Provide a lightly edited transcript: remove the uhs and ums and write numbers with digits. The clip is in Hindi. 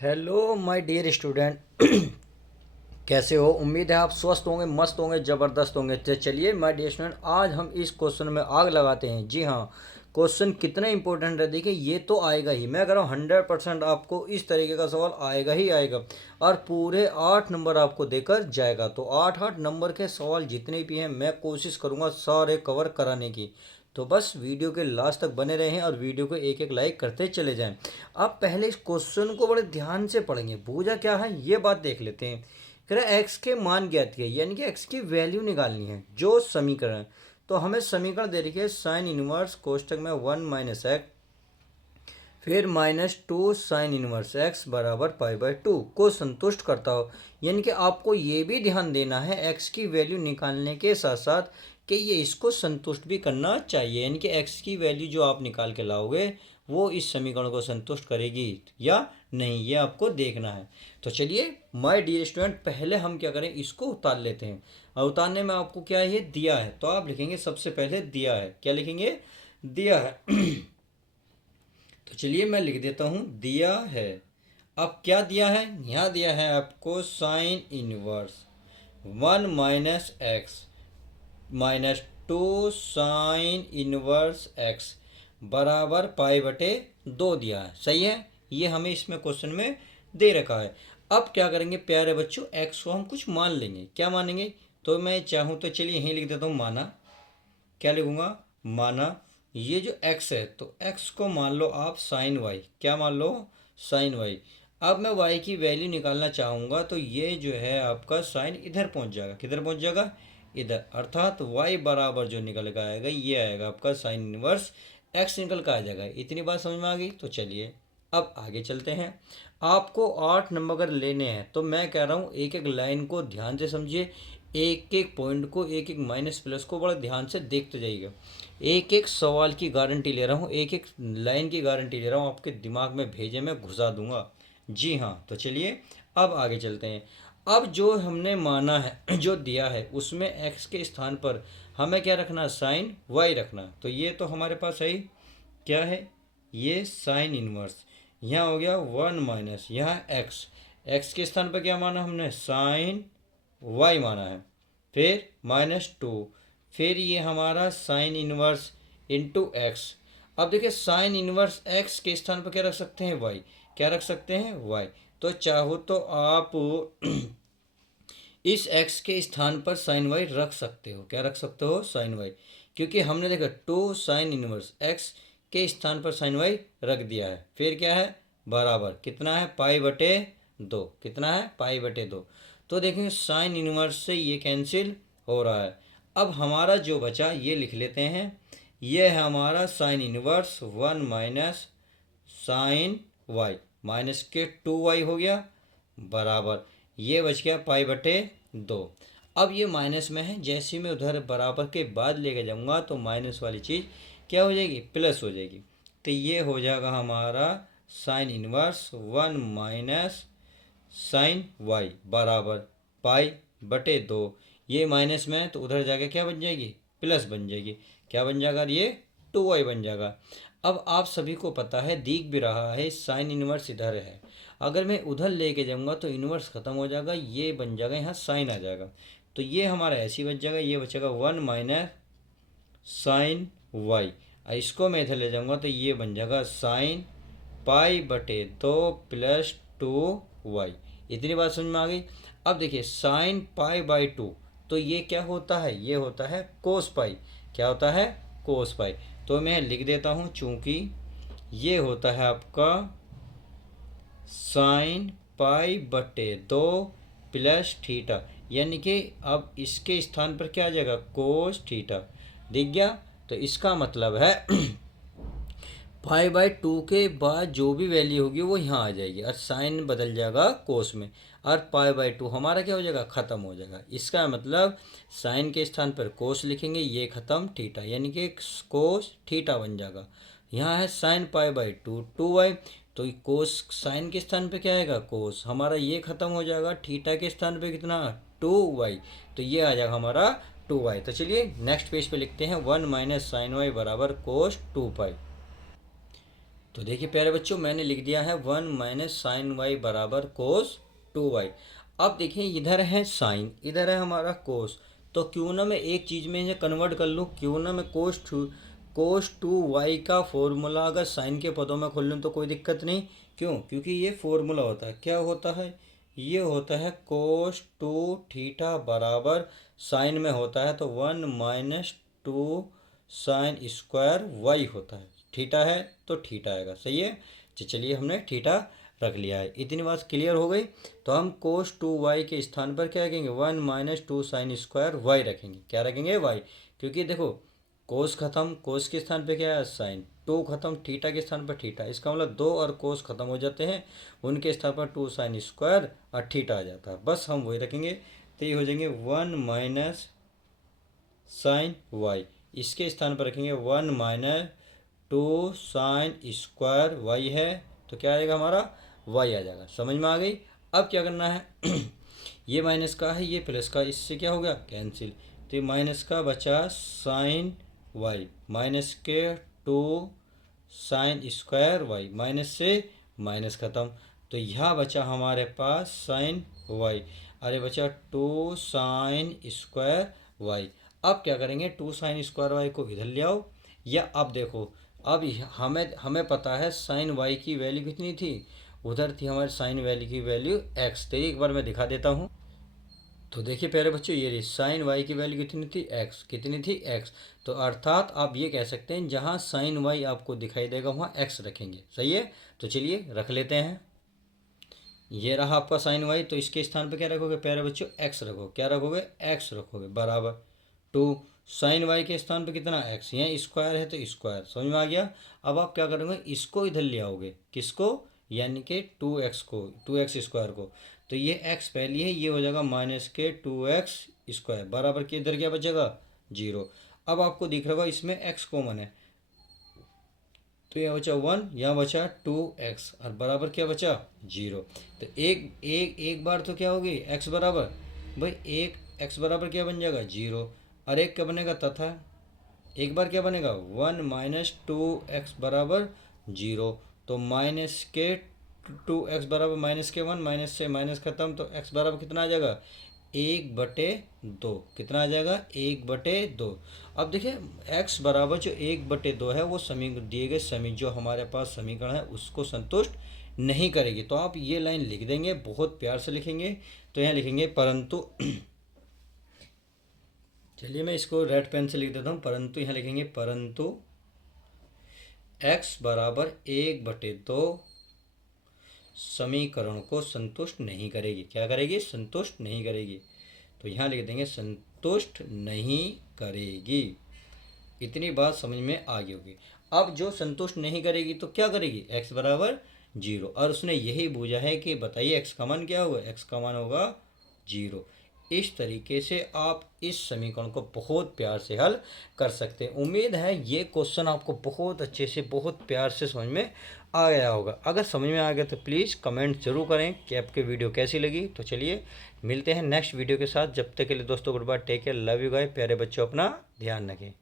Hello my dear student. कैसे हो? उम्मीद है आप स्वस्थ होंगे, मस्त होंगे, ज़बरदस्त होंगे। तो चलिए माय डियर स्टूडेंट, आज हम इस क्वेश्चन में आग लगाते हैं। जी हाँ, क्वेश्चन कितना इंपॉर्टेंट है देखिए, ये तो आएगा ही। मैं कह रहा हूँ 100% आपको इस तरीके का सवाल आएगा ही आएगा। और पूरे 8 नंबर आपको देकर जाएगा। तो 8 8 नंबर के सवाल जितने भी हैं मैं कोशिश करूँगा सारे कवर कराने की। तो बस वीडियो के लास्ट तक बने रहें और वीडियो को एक एक लाइक करते चले जाएं। आप पहले इस क्वेश्चन को बड़े ध्यान से पढ़ेंगे, पूजा क्या है ये बात देख लेते हैं। कह रहे एक्स के मान ज्ञात किए, यानी कि एक्स की वैल्यू निकालनी है। जो समीकरण, तो हमें समीकरण दे रखी है साइन इनवर्स कोष्टक में 1 - एक्स फिर -2 साइन इनवर्स एक्स बराबर पाई/2 को संतुष्ट करता हो। यानी कि आपको ये भी ध्यान देना है एक्स की वैल्यू निकालने के साथ साथ कि ये इसको संतुष्ट भी करना चाहिए। यानी कि एक्स की वैल्यू जो आप निकाल के लाओगे वो इस समीकरण को संतुष्ट करेगी या नहीं, ये आपको देखना है। तो चलिए माय डियर स्टूडेंट, पहले हम क्या करें, इसको उतार लेते हैं। और उतारने में आपको क्या है, ये दिया है, तो आप लिखेंगे सबसे पहले दिया है। क्या लिखेंगे? दिया है। तो चलिए मैं लिख देता हूँ दिया है। अब क्या दिया है? यहाँ दिया है आपको sign inverse 1 - x -2 sine inverse x बराबर पाई/2 दिया है। सही है, ये हमें इसमें क्वेश्चन में दे रखा है। अब क्या करेंगे प्यारे बच्चों, एक्स को हम कुछ मान लेंगे। क्या मानेंगे? तो मैं चाहूँ तो चलिए यहीं लिख देता हूँ माना। क्या लिखूंगा? माना। ये जो x है, तो x को मान लो आप साइन वाई। क्या मान लो? Sign Y. अब मैं y की वैल्यू निकालना चाहूँगा, तो ये जो है आपका साइन इधर पहुँच जाएगा। किधर पहुँच जाएगा? इधर। अर्थात y बराबर जो निकल कर आएगा ये आएगा आपका साइन इनवर्स x निकल कर आ जाएगा। इतनी बात समझ में आ गई? तो चलिए अब आगे चलते हैं। आपको 8 नंबर अगर लेने हैं तो मैं कह रहा हूँ एक एक लाइन को ध्यान से समझिए, एक एक पॉइंट को, एक एक माइनस प्लस को बड़ा ध्यान से देखते जाइएगा। एक एक सवाल की गारंटी ले रहा हूँ, एक एक लाइन की गारंटी ले रहा हूँ, आपके दिमाग में भेजे में घुसा दूंगा। जी हाँ, तो चलिए अब आगे चलते हैं। अब जो हमने माना है, जो दिया है, उसमें एक्स के स्थान पर हमें क्या रखना है? साइन वाई रखना है। तो ये तो हमारे पास है ही। क्या है? ये साइन इनवर्स। यहाँ हो गया 1 - यहाँ एक्स। एक्स के स्थान पर क्या माना हमने? साइन वाई माना है। फिर -2, फिर ये हमारा साइन इनवर्स इंटू एक्स। अब देखिए साइन इनवर्स एक्स के स्थान पर क्या रख सकते हैं? वाई। क्या रख सकते हैं? वाई। तो चाहो तो आप इस एक्स के स्थान पर साइन वाई रख सकते हो। क्या रख सकते हो? Sine y. क्योंकि हमने देखा 2 साइन इनवर्स एक्स के स्थान पर साइन वाई रख दिया है। फिर क्या है? बराबर कितना है? पाई/2। कितना है? पाई/2। तो देखेंगे साइन इनवर्स से ये कैंसिल हो रहा है। अब हमारा जो बचा ये लिख लेते हैं। ये है हमारा sine inverse 1 - sine y minus के 2y हो गया बराबर, ये बच गया पाई/2। अब ये माइनस में है, जैसे ही मैं उधर बराबर के बाद लेके जाऊंगा तो माइनस वाली चीज़ क्या हो जाएगी? प्लस हो जाएगी। तो ये हो जाएगा हमारा साइन इनवर्स 1 - साइन वाई बराबर पाई/2। ये माइनस में है तो उधर जाके क्या बन जाएगी? प्लस बन जाएगी। क्या बन जाएगा? ये 2y बन जाएगा। अब आप सभी को पता है, दिख भी रहा है, साइन इनवर्स इधर है। अगर मैं उधर लेके जाऊंगा तो इनवर्स खत्म हो जाएगा, ये बन जाएगा, यहाँ साइन आ जाएगा। तो ये हमारा ऐसे ही बच जाएगा। ये बचेगा 1 - साइन वाई। इसको मैं इधर ले जाऊंगा तो ये बन जाएगा साइन पाई/2 प्लस 2y। इतनी बात समझ में आ गई? अब देखिए साइन पाई/2, तो ये क्या होता है? ये होता है कोस पाई। क्या होता है? कोस पाई। तो मैं लिख देता हूँ, चूंकि ये होता है आपका साइन पाई/2 प्लस थीटा, यानी कि अब इसके स्थान पर क्या आ जाएगा? Cos theta. दिख गया? तो इसका मतलब है पाई/2 के बाद जो भी वैल्यू होगी वो यहाँ आ जाएगी और साइन बदल जाएगा कोस में, और पाई/2 हमारा क्या हो जाएगा? ख़त्म हो जाएगा। इसका मतलब साइन के स्थान पर कोस लिखेंगे, ये ख़त्म थीटा, यानी कि कोस थीटा बन जाएगा। यहाँ है साइन पाई/2 2y, तो कोस साइन के स्थान पे क्या आएगा? कोस। हमारा ये ख़त्म हो जाएगा, थीटा के स्थान पे कितना? 2y। तो ये आ जाएगा हमारा 2y। तो चलिए नेक्स्ट पेज पे लिखते हैं 1 - साइन वाई बराबर कोस 2 पाई। तो देखिए प्यारे बच्चों, मैंने लिख दिया है 1 माइनस साइन वाई बराबर कोस 2y। अब देखिए इधर है साइन, इधर है हमारा कोस, तो क्यों ना मैं एक चीज़ में इसे कन्वर्ट कर लूँ, क्यों ना मैं कोस टू वाई का फॉर्मूला अगर साइन के पदों में खोल लूँ तो कोई दिक्कत नहीं। क्यों? क्योंकि ये फॉर्मूला होता है, क्या होता है, ये होता है कोस टू थीटा बराबर साइन में होता है तो 1 minus two sine square y होता है। थीटा है तो थीटा आएगा, सही है। तो चलिए हमने थीटा रख लिया है, इतनी बात क्लियर हो गई। तो हम कोस टू वाई के स्थान पर क्या रखेंगे, 1 minus two sine square y रखेंगे। क्या रखेंगे, वाई, क्योंकि देखो कोस खत्म, कोस के स्थान पे क्या है साइन, टू खत्म, थीटा के स्थान पर थीटा, इसका मतलब दो और कोस खत्म हो जाते हैं, उनके स्थान पर टू साइन स्क्वायर और थीटा आ जाता है, बस हम वही रखेंगे। तो ये हो जाएंगे 1 माइनस साइन वाई, इसके स्थान पर रखेंगे 1 minus two sine square y है, तो क्या आएगा हमारा, वाई आ जाएगा। समझ में आ गई। अब क्या करना है ये माइनस का है, ये प्लस का, इससे क्या हो गया कैंसिल, तो ये माइनस का बचा साइन वाई, माइनस के two sine square y, minus से माइनस खत्म, तो यहाँ बचा हमारे पास साइन वाई, अरे बचा टू साइन स्क्वायर वाई। अब क्या करेंगे, टू साइन स्क्वायर वाई को इधर ले आओ, या अब देखो, अब हमें हमें पता है साइन वाई की वैल्यू कितनी थी, उधर थी हमारे साइन वैल्यू की वैल्यू एक्स, तो एक बार मैं दिखा देता हूँ। तो देखिए प्यारे बच्चों, ये रही साइन वाई की वैल्यू कितनी थी, एक्स, कितनी थी एक्स, तो अर्थात आप ये कह सकते हैं जहाँ साइन वाई आपको दिखाई देगा वहाँ एक्स रखेंगे, सही है। तो चलिए रख लेते हैं, ये रहा आपका साइन वाई, तो इसके स्थान पे क्या रखोगे प्यारे बच्चों, एक्स रखो, क्या रखोगे, एक्स रखोगे, बराबर टू साइन वाई के स्थान पे कितना एक्स, यहाँ स्क्वायर है तो स्क्वायर, समझ में आ गया। अब आप क्या करोगे, इसको इधर ले आओगे, किसको, यानी कि टू एक्स को, टू एक्स स्क्वायर को, तो ये एक्स पहली है, ये हो जाएगा माइनस के टू एक्स स्क्वायर, बराबर के इधर क्या बचेगा, जीरो। अब आपको दिख रहा होगा इसमें एक्स कॉमन है, तो यहाँ बचा 1, यहाँ बचा 2x और बराबर क्या बचा, जीरो। तो एक एक एक बार तो क्या होगी x बराबर, भाई एक x बराबर क्या बन जाएगा, जीरो, और एक क्या बनेगा, तथा एक बार क्या बनेगा 1 माइनस टू एक्स बराबर जीरो, तो माइनस के टू एक्स बराबर माइनस के 1, माइनस से माइनस खत्म, तो x बराबर कितना आ जाएगा, 1/2, कितना आ जाएगा, 1/2। अब देखिए x बराबर जो 1/2 है वो दिए गए जो हमारे पास समीकरण है उसको संतुष्ट नहीं करेगी, तो आप ये लाइन लिख देंगे, बहुत प्यार से लिखेंगे। तो यहाँ लिखेंगे परंतु चलिए मैं इसको रेड पेन से लिख देता हूँ, परंतु यहाँ लिखेंगे परंतु x बराबर 1/2 समीकरण को संतुष्ट नहीं करेगी, क्या करेगी, संतुष्ट नहीं करेगी, तो यहाँ लिख देंगे संतुष्ट नहीं करेगी। इतनी बात समझ में आ गई होगी। अब जो संतुष्ट नहीं करेगी तो क्या करेगी, x बराबर जीरो, और उसने यही पूछा है कि बताइए x का मान क्या होगा, x का मान होगा जीरो। इस तरीके से आप इस समीकरण को बहुत प्यार से हल कर सकते हैं। उम्मीद है ये क्वेश्चन आपको बहुत अच्छे से, बहुत प्यार से समझ में आ गया होगा। अगर समझ में आ गया तो प्लीज़ कमेंट जरूर करें कि आपकी वीडियो कैसी लगी। तो चलिए मिलते हैं नेक्स्ट वीडियो के साथ, जब तक के लिए दोस्तों goodbye, take care, love you guys, प्यारे बच्चों अपना ध्यान रखें।